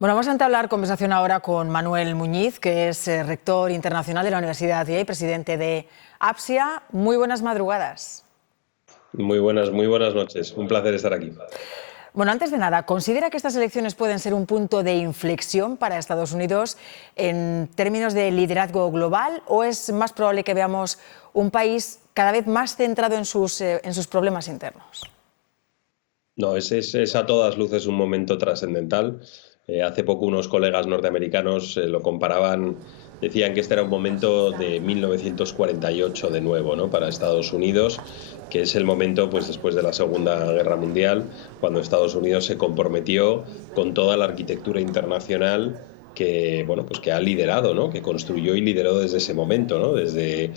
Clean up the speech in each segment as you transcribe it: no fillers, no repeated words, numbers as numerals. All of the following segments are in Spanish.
Bueno, vamos a entablar conversación ahora con Manuel Muñiz, que es rector internacional de la Universidad de y presidente de APSIA. Muy buenas madrugadas. Muy buenas noches. Un placer estar aquí. Bueno, antes de nada, ¿considera que estas elecciones pueden ser un punto de inflexión para Estados Unidos en términos de liderazgo global o es más probable que veamos un país cada vez más centrado en sus problemas internos? No, es a todas luces un momento trascendental. Hace poco unos colegas norteamericanos lo comparaban, decían que este era un momento de 1948 de nuevo, ¿no? Para Estados Unidos, que es el momento, pues después de la Segunda Guerra Mundial, cuando Estados Unidos se comprometió con toda la arquitectura internacional que, bueno, pues que ha liderado, ¿no? Que construyó y lideró desde ese momento, ¿no? Desde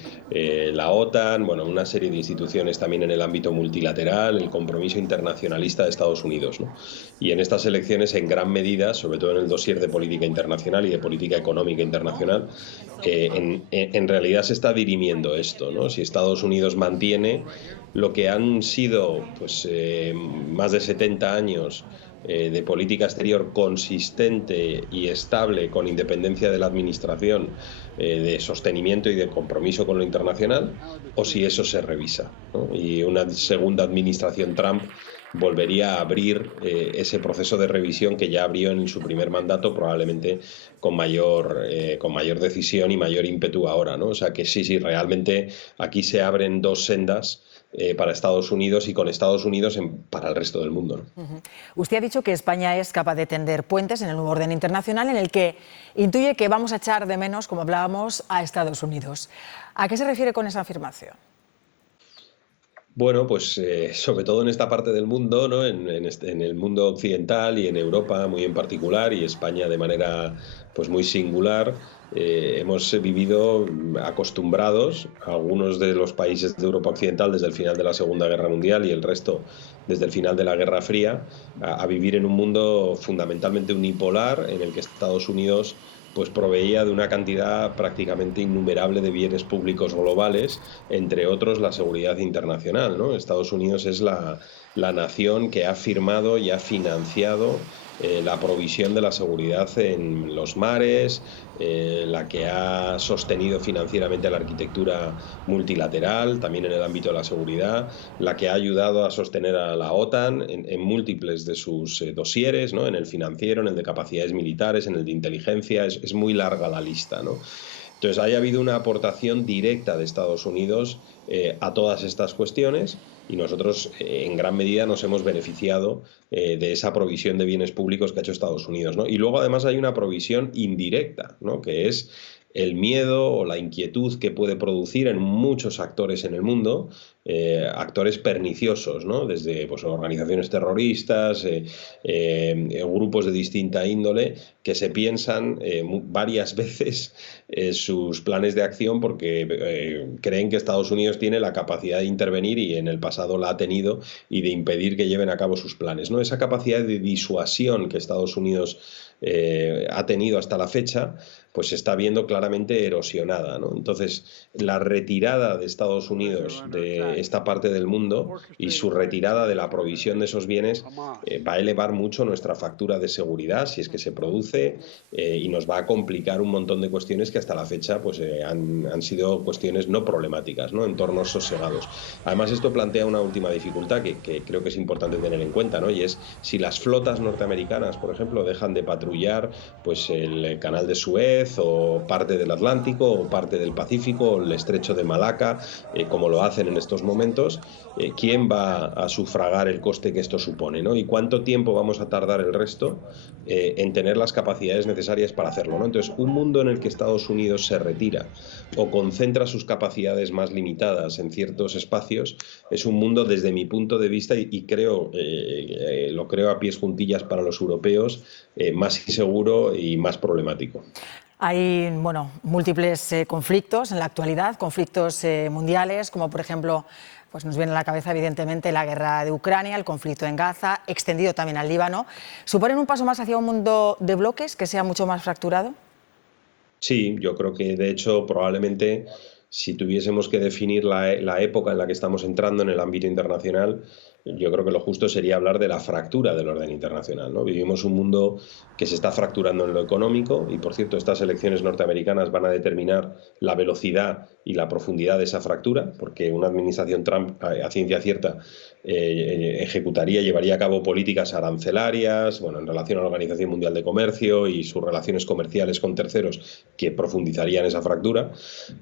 la OTAN, bueno, una serie de instituciones también en el ámbito multilateral, el compromiso internacionalista de Estados Unidos, ¿no? Y en estas elecciones, en gran medida, sobre todo en el dossier de política internacional y de política económica internacional, en realidad se está dirimiendo esto, ¿no? Si Estados Unidos mantiene lo que han sido pues, más de 70 años de política exterior consistente y estable con independencia de la administración, de sostenimiento y de compromiso con lo internacional, o si eso se revisa, ¿no? Y una segunda administración Trump volvería a abrir ese proceso de revisión que ya abrió en su primer mandato, probablemente con mayor decisión y mayor ímpetu ahora, ¿no? O sea que sí, sí, realmente aquí se abren dos sendas para Estados Unidos y con Estados Unidos para el resto del mundo, ¿no? Usted ha dicho que España es capaz de tender puentes en el nuevo orden internacional en el que intuye que vamos a echar de menos, como hablábamos, a Estados Unidos. ¿A qué se refiere con esa afirmación? Bueno, pues sobre todo en esta parte del mundo, ¿no? En el mundo occidental y en Europa muy en particular y España de manera pues muy singular, hemos vivido acostumbrados, algunos de los países de Europa Occidental desde el final de la Segunda Guerra Mundial y el resto desde el final de la Guerra Fría, a vivir en un mundo fundamentalmente unipolar en el que Estados Unidos pues proveía de una cantidad prácticamente innumerable de bienes públicos globales, entre otros la seguridad internacional, ¿no? Estados Unidos es la nación que ha firmado y ha financiado la provisión de la seguridad en los mares, la que ha sostenido financieramente la arquitectura multilateral, también en el ámbito de la seguridad, la que ha ayudado a sostener a la OTAN en múltiples de sus dosieres, ¿no? En el financiero, en el de capacidades militares, en el de inteligencia, es muy larga la lista, ¿no? Entonces, haya habido una aportación directa de Estados Unidos a todas estas cuestiones y nosotros en gran medida nos hemos beneficiado de esa provisión de bienes públicos que ha hecho Estados Unidos, ¿no? Y luego además hay una provisión indirecta, ¿no? Que es el miedo o la inquietud que puede producir en muchos actores en el mundo, actores perniciosos, ¿no? Desde pues, organizaciones terroristas, grupos de distinta índole, que se piensan varias veces sus planes de acción porque creen que Estados Unidos tiene la capacidad de intervenir y en el pasado la ha tenido y de impedir que lleven a cabo sus planes, ¿no? Esa capacidad de disuasión que Estados Unidos ha tenido hasta la fecha, pues se está viendo claramente erosionada, ¿no? Entonces, la retirada de Estados Unidos de esta parte del mundo y su retirada de la provisión de esos bienes va a elevar mucho nuestra factura de seguridad, si es que se produce, y nos va a complicar un montón de cuestiones que hasta la fecha pues, han sido cuestiones no problemáticas, ¿no? Entornos sosegados. Además, esto plantea una última dificultad que creo que es importante tener en cuenta, ¿no? Y es si las flotas norteamericanas, por ejemplo, dejan de patrullar pues, el canal de Suez o parte del Atlántico o parte del Pacífico o el estrecho de Malaca, como lo hacen en estos momentos, ¿quién va a sufragar el coste que esto supone, ¿no? Y cuánto tiempo vamos a tardar el resto en tener las capacidades necesarias para hacerlo, ¿no? Entonces, un mundo en el que Estados Unidos se retira o concentra sus capacidades más limitadas en ciertos espacios es un mundo, desde mi punto de vista, y creo, lo creo a pies juntillas para los europeos, más inseguro y más problemático. Hay, bueno, múltiples conflictos en la actualidad, conflictos mundiales, como por ejemplo, pues nos viene a la cabeza evidentemente la guerra de Ucrania, el conflicto en Gaza, extendido también al Líbano. ¿Suponen un paso más hacia un mundo de bloques que sea mucho más fracturado? Sí, yo creo que de hecho probablemente si tuviésemos que definir la época en la que estamos entrando en el ámbito internacional, yo creo que lo justo sería hablar de la fractura del orden internacional, ¿no? Vivimos un mundo que se está fracturando en lo económico y, por cierto, estas elecciones norteamericanas van a determinar la velocidad y la profundidad de esa fractura, porque una administración Trump, a ciencia cierta, ejecutaría, llevaría a cabo políticas arancelarias, bueno, en relación a la Organización Mundial de Comercio y sus relaciones comerciales con terceros que profundizarían esa fractura,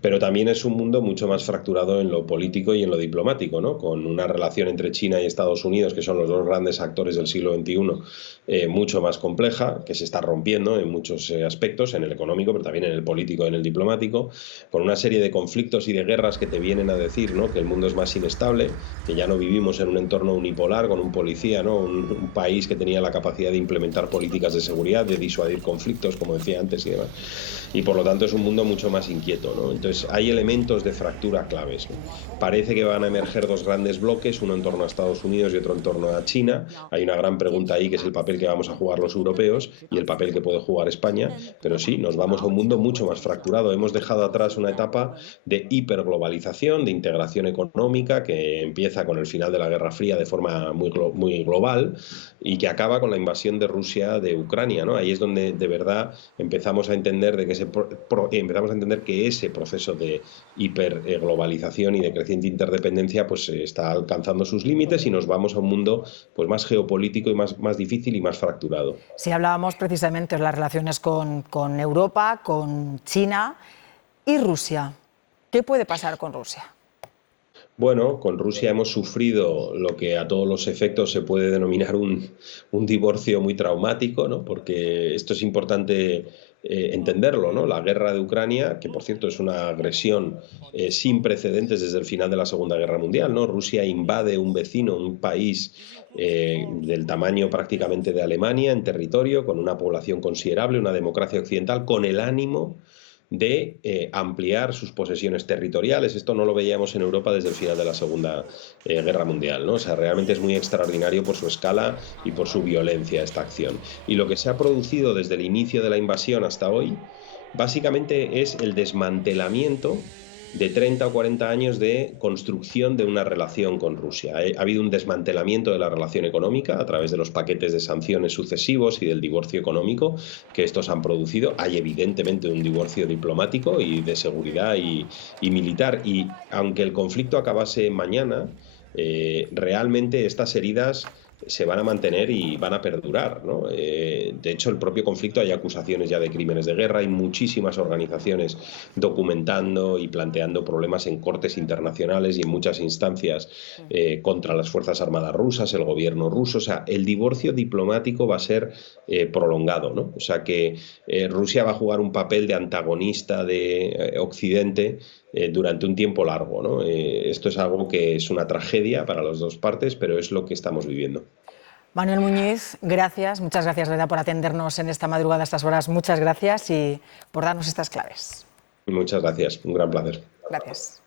pero también es un mundo mucho más fracturado en lo político y en lo diplomático, ¿no? Con una relación entre China y Estados Unidos, que son los dos grandes actores del siglo XXI, mucho más compleja, que se está rompiendo en muchos aspectos, en el económico, pero también en el político y en el diplomático, con una serie de conflictos y de guerras que te vienen a decir, ¿no?, que el mundo es más inestable, que ya no vivimos en un entorno unipolar con un policía, ¿no?, un país que tenía la capacidad de implementar políticas de seguridad, de disuadir conflictos, como decía antes y demás. Y por lo tanto es un mundo mucho más inquieto, ¿no? Entonces hay elementos de fractura claves, ¿no? Parece que van a emerger dos grandes bloques, uno en torno a Estados Unidos y otro en torno a China. Hay una gran pregunta ahí, que es el papel que vamos a jugar los europeos y el papel que puede jugar España, pero sí, nos vamos a un mundo mucho más fracturado. Hemos dejado atrás una etapa de hiperglobalización, de integración económica, que empieza con el final de la Guerra Fría de forma muy global y que acaba con la invasión de Rusia de Ucrania, ¿no? Ahí es donde de verdad empezamos a entender que ese proceso de hiperglobalización y de creciente interdependencia pues está alcanzando sus límites y nos vamos a un mundo pues más geopolítico y más difícil y más fracturado. Si hablábamos precisamente de las relaciones con Europa, con China y Rusia. ¿Qué puede pasar con Rusia? Bueno, con Rusia hemos sufrido lo que a todos los efectos se puede denominar un divorcio muy traumático, ¿no? Porque esto es importante entenderlo, ¿no? La guerra de Ucrania, que por cierto es una agresión sin precedentes desde el final de la Segunda Guerra Mundial, ¿no? Rusia invade un vecino, un país del tamaño prácticamente de Alemania en territorio, con una población considerable, una democracia occidental, con el ánimo de ampliar sus posesiones territoriales. Esto no lo veíamos en Europa desde el final de la Segunda Guerra Mundial, ¿no? O sea, realmente es muy extraordinario por su escala y por su violencia esta acción. Y lo que se ha producido desde el inicio de la invasión hasta hoy, básicamente es el desmantelamiento de 30 o 40 años de construcción de una relación con Rusia. Ha habido un desmantelamiento de la relación económica a través de los paquetes de sanciones sucesivos y del divorcio económico que estos han producido. Hay evidentemente un divorcio diplomático y de seguridad y militar. Y aunque el conflicto acabase mañana, realmente estas heridas se van a mantener y van a perdurar, ¿no? De hecho, el propio conflicto, hay acusaciones ya de crímenes de guerra, hay muchísimas organizaciones documentando y planteando problemas en cortes internacionales y en muchas instancias contra las Fuerzas Armadas rusas, el gobierno ruso. O sea, el divorcio diplomático va a ser prolongado, ¿no? O sea que Rusia va a jugar un papel de antagonista de Occidente durante un tiempo largo, ¿no? Esto es algo que es una tragedia para las dos partes, pero es lo que estamos viviendo. Manuel Muñiz, gracias, muchas gracias, ¿verdad?, por atendernos en esta madrugada, a estas horas. Muchas gracias y por darnos estas claves. Muchas gracias, un gran placer. Gracias.